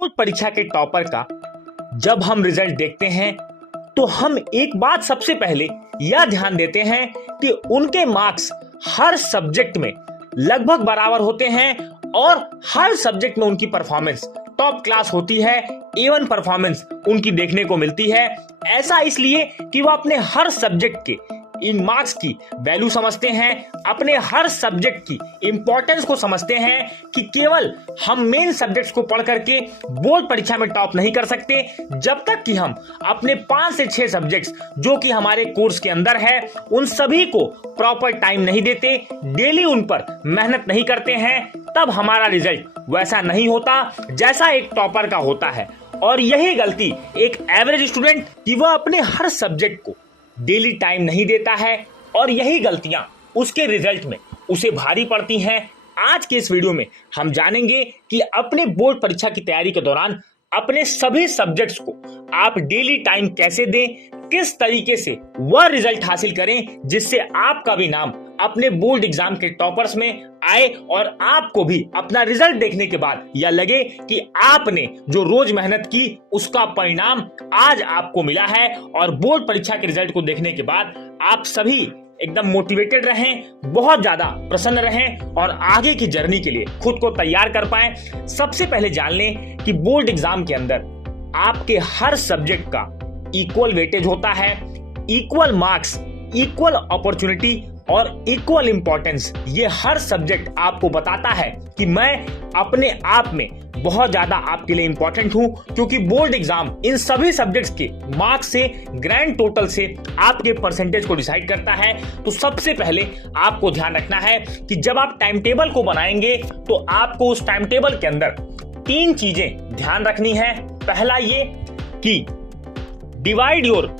Board परीक्षा के topper का जब हम रिजल्ट देखते हैं तो हम एक बात सबसे पहले यह ध्यान देते हैं कि उनके मार्क्स हर सब्जेक्ट में लगभग बराबर होते हैं और हर सब्जेक्ट में उनकी परफॉर्मेंस टॉप क्लास होती है। A1 परफॉर्मेंस उनकी देखने को मिलती है। ऐसा इसलिए कि वो अपने हर सब्जेक्ट के इन मार्क्स की वैल्यू समझते हैं, अपने हर सब्जेक्ट की इंपॉर्टेंस को समझते हैं कि केवल हम मेन सब्जेक्ट्स को पढ़ करके बोर्ड परीक्षा में टॉप नहीं कर सकते जब तक कि हम अपने 5 से 6 सब्जेक्ट्स जो कि हमारे कोर्स के अंदर है उन सभी को प्रॉपर टाइम नहीं देते, डेली उन पर मेहनत नहीं करते हैं, तब हमारा रिजल्ट वैसा नहीं होता जैसा एक टॉपर का होता है। और यही गलती एक एवरेज स्टूडेंट कि वह अपने हर सब्जेक्ट को डेली टाइम नहीं देता है और यही गलतियां उसके रिजल्ट में उसे भारी पड़ती हैं। आज के इस वीडियो में हम जानेंगे कि अपने बोर्ड परीक्षा की तैयारी के दौरान अपने सभी सब्जेक्ट्स को आप डेली टाइम कैसे दें, किस तरीके से वह रिजल्ट हासिल करें जिससे आपका भी नाम अपने बोर्ड एग्जाम के टॉपर्स में आए और आपको भी अपना रिजल्ट देखने के बाद यह लगे कि आपने जो रोज मेहनत की उसका परिणाम आज आपको मिला है। और बोर्ड परीक्षा के रिजल्ट को देखने के बाद आप सभी एकदम मोटिवेटेड रहें, बहुत ज्यादा प्रसन्न रहें और आगे की जर्नी के लिए खुद को तैयार कर पाएं। सबसे पहले जान लें कि बोर्ड एग्जाम के अंदर आपके हर सब्जेक्ट का इक्वल वेटेज होता है, इक्वल मार्क्स, इक्वल अपॉर्चुनिटी और इक्वल इंपॉर्टेंस। ये हर सब्जेक्ट आपको बताता है कि मैं अपने आप में बहुत ज्यादा आपके लिए इंपॉर्टेंट हूं, क्योंकि बोर्ड एग्जाम इन सभी सब्जेक्ट्स के मार्क्स से, ग्रैंड टोटल से आपके परसेंटेज को डिसाइड करता है। तो सबसे पहले आपको ध्यान रखना है कि जब आप टाइम टेबल को बनाएंगे तो आपको उस टाइम टेबल के अंदर 3 चीजें ध्यान रखनी है। पहला ये कि divide your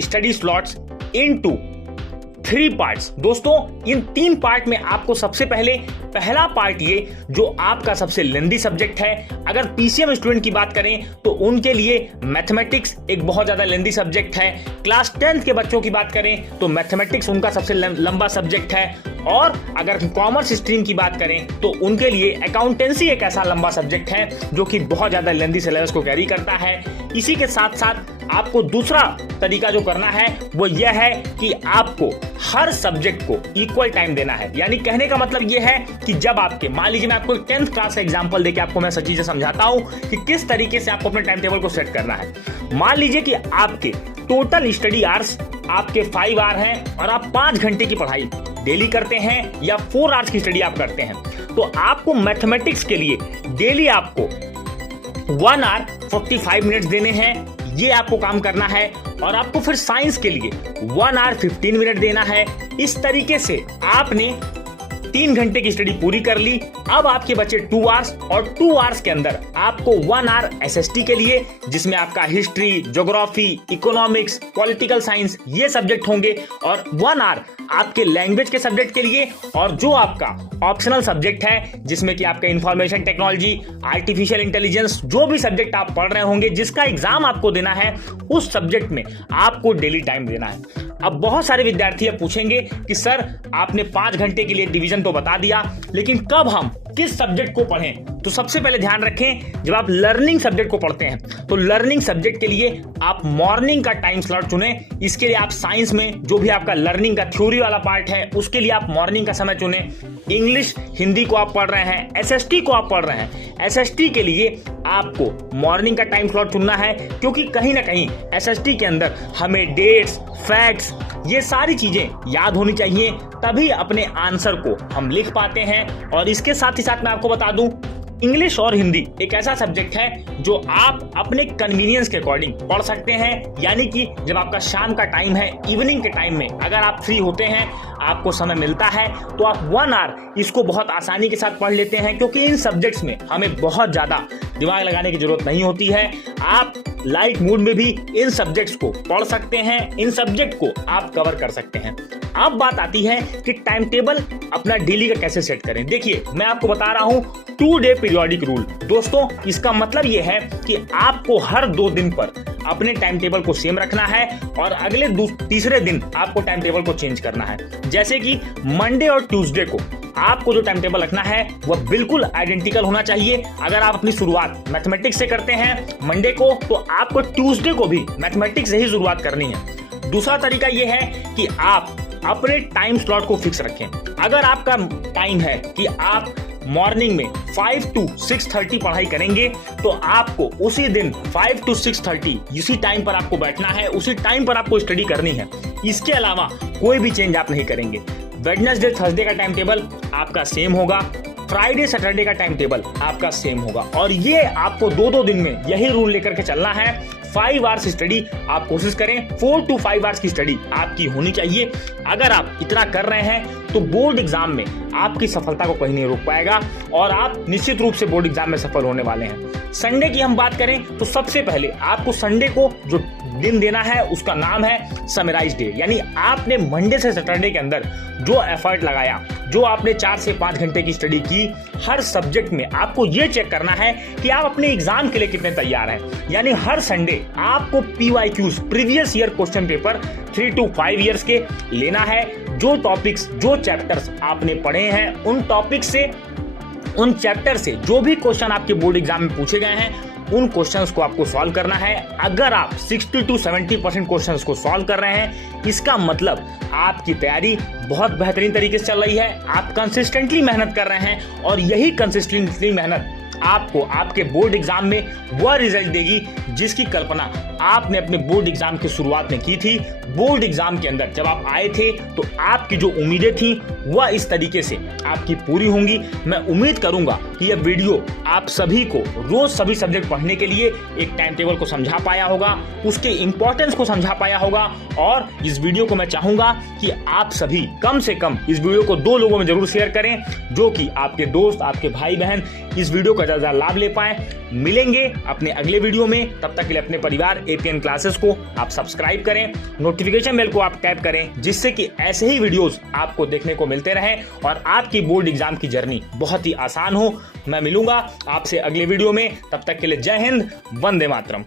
study slots into 3 parts. दोस्तों इन 3 पार्ट में आपको सबसे पहले पहला पार्ट ये जो आपका सबसे लेंदी सब्जेक्ट है, अगर पीसीएम स्टूडेंट की बात करें तो उनके लिए मैथमेटिक्स एक बहुत ज्यादा लेंदी सब्जेक्ट है। क्लास 10th के बच्चों की बात करें तो मैथमेटिक्स उनका सबसे लंबा सब्जेक्ट है। और अगर कॉमर्स स्ट्रीम की बात करें तो उनके लिए अकाउंटेंसी एक ऐसा लंबा सब्जेक्ट है जो कि बहुत ज्यादा लेंदी सिलेबस को कैरी करता है। इसी के साथ साथ आपको दूसरा तरीका जो करना है वो यह है कि आपको हर सब्जेक्ट को इक्वल टाइम देना है। यानी कहने का मतलब यह है कि जब आपके, मान लीजिए मैं आपको 10th क्लास का एग्जांपल देके आपको मैं सब चीजें समझाता हूं कि किस तरीके से आपको अपने टाइम टेबल को सेट करना है। मान लीजिए कि आपके टोटल स्टडी आवर्स आपके 5 आवर हैं और आप 5 घंटे की पढ़ाई डेली करते हैं या 4 आवर्स की स्टडी आप करते हैं, तो आपको मैथमेटिक्स के लिए डेली आपको 1 आवर 45 मिनट्स देने हैं। ये आपको काम करना है। और आपको फिर साइंस के लिए 1 आवर 15 मिनट देना है। इस तरीके से आपने 3 घंटे की स्टडी पूरी कर ली। अब आपके बचे 2 आवर्स और 2 आवर्स के अंदर आपको 1 आवर एसएसटी के लिए, जिसमें आपका history, geography, economics, political science ये सब्जेक्ट होंगे, और 1 आवर आपके लैंग्वेज के सब्जेक्ट के लिए, और जो आपका ऑप्शनल सब्जेक्ट है जिसमें कि आपका इंफॉर्मेशन टेक्नोलॉजी, आर्टिफिशियल इंटेलिजेंस, जो भी सब्जेक्ट आप पढ़ रहे होंगे जिसका एग्जाम आपको देना है उस सब्जेक्ट में आपको डेली टाइम देना है। अब बहुत सारे विद्यार्थी पूछेंगे कि सर आपने 5 घंटे के लिए डिवीजन तो बता दिया, लेकिन कब हम किस सब्जेक्ट को पढ़ें? तो सबसे पहले ध्यान रखें, जब आप लर्निंग सब्जेक्ट को पढ़ते हैं तो लर्निंग सब्जेक्ट के लिए आप मॉर्निंग का टाइम स्लॉट चुनें। इसके लिए आप साइंस में जो भी आपका लर्निंग का थ्योरी वाला पार्ट है उसके लिए आप मॉर्निंग का समय चुनें। इंग्लिश, हिंदी को आप पढ़ रहे हैं, एसएसटी को आप पढ़ रहे हैं, एसएसटी के लिए आपको मॉर्निंग का टाइम स्लॉट चुनना है, क्योंकि कहीं ना कहीं एसएसटी के अंदर हमें डेट्स, फैक्ट्स, ये सारी चीजें याद होनी चाहिए, तभी अपने आंसर को हम लिख पाते हैं। और इसके साथ ही साथ मैं आपको बता दूं, इंग्लिश और हिंदी एक ऐसा सब्जेक्ट है जो आप अपने कन्वीनियंस के अकॉर्डिंग पढ़ सकते हैं। यानी कि जब आपका शाम का टाइम है, इवनिंग के टाइम में अगर आप फ्री होते हैं, आपको समय मिलता है, तो आप 1 आवर इसको बहुत आसानी के साथ पढ़ लेते हैं, क्योंकि इन सब्जेक्ट्स में हमें बहुत ज्यादा दिमाग लगाने की जरूरत नहीं होती है। आप लाइट मूड में भी इन सब्जेक्ट्स को पढ़ सकते हैं, इन सब्जेक्ट को आप कवर कर सकते हैं। अब बात आती है कि टाइम टेबल अपना डेली का कैसे सेट करें। देखिए मैं आपको बता रहा हूं 2 डे पीरियोडिक रूल। दोस्तों इसका मतलब यह है कि आपको हर 2 दिन पर अपने टाइम टेबल को सेम रखना है और अगले तीसरे दिन आपको टाइम टेबल को चेंज करना है। जैसे कि मंडे और ट्यूसडे को आपको जो टाइम टेबल रखना है वह बिल्कुल आइडेंटिकल होना चाहिए। अगर आप अपनी शुरुआत मैथमेटिक्स से करते हैं मंडे को, तो आपको ट्यूसडे को भी मैथमेटिक्स से ही शुरुआत करनी है। दूसरा तरीका यह है कि आप अपने टाइम स्लॉट को फिक्स रखें। अगर आपका टाइम है कि आप मॉर्निंग में 5 to 6:30 पढ़ाई करेंगे, तो आपको उसी दिन 5 to 6:30 इसी टाइम पर आपको बैठना है, उसी टाइम पर आपको स्टडी करनी है। इसके अलावा कोई भी चेंज आप नहीं करेंगे। वेडनेसडे थर्सडे का टाइम टेबल आपका सेम होगा, फ्राइडे सैटरडे का टाइम टेबल आपका सेम होगा, और ये आपको 2-2 दिन में यही रूल लेकर के चलना है। 5 आवर्स स्टडी आप कोशिश करें, 4 to 5 आवर्स की स्टडी आपकी होनी चाहिए। अगर आप इतना कर रहे हैं तो बोर्ड एग्जाम में आपकी सफलता को कहीं नहीं रोक पाएगा और आप निश्चित रूप से बोर्ड एग्जाम में सफल होने वाले हैं। संडे की हम बात करें तो सबसे पहले आपको संडे को जो दिन देना है उसका नाम है समराइज डे, यानी आपने मंडे से सैटरडे के अंदर जो एफर्ट लगाया, जो आपने 4 से 5 घंटे की स्टडी की, हर सब्जेक्ट में आपको ये चेक करना है कि आप अपने एग्जाम के लिए कितने तैयार हैं। यानी हर संडे आपको PYQs previous year question paper 3 to 5 years के लेना है। जो टॉपिक्स, जो चैप्टर्स आपने पढ़े हैं, उन टॉपिक्स से, उन चैप्टर से जो भी क्वेश्चन आपके बोर्ड एग्जाम में पूछे गए हैं, उन क्वेश्चंस को आपको सॉल्व करना है। अगर आप 60 to 70% क्वेश्चंस को सॉल्व कर रहे हैं, इसका मतलब आपकी तैयारी बहुत बेहतरीन तरीके से चल रही है। आप कंसिस्टेंटली मेहनत कर रहे हैं और यही कंसिस्टेंटली मेहनत आपको आपके बोर्ड एग्जाम में वह रिजल्ट देगी जिसकी कल्पना आपने अपने बोर्ड एग्जाम की शुरुआत में की थी। बोर्ड एग्जाम के अंदर जब आप आए थे तो आपकी जो उम्मीदें थी वह इस तरीके से आपकी पूरी होंगी। मैं उम्मीद करूंगा कि यह वीडियो आप सभी को रोज सभी सब्जेक्ट पढ़ने के लिए एक टाइम टेबल को समझा पाया होगा, उसके इंपॉर्टेंस को समझा पाया होगा। और इस वीडियो को मैं चाहूंगा कि आप सभी कम से कम इस वीडियो को 2 लोगों में जरूर शेयर करें, जो कि आपके दोस्त, आपके भाई बहन इस वीडियो का ज्यादा लाभ ले पाए। मिलेंगे अपने अगले वीडियो में, तब तक के लिए अपने परिवार APN क्लासेस को आप सब्सक्राइब करें, नोटिफिकेशन बेल को आप टैप करें, जिससे कि ऐसे ही वीडियोस आपको देखने को मिलते रहें और आपकी बोर्ड एग्जाम की जर्नी बहुत ही आसान हो। मैं मिलूंगा आपसे अगले वीडियो में, तब तक के लिए जय हिंद, वंदे मातरम।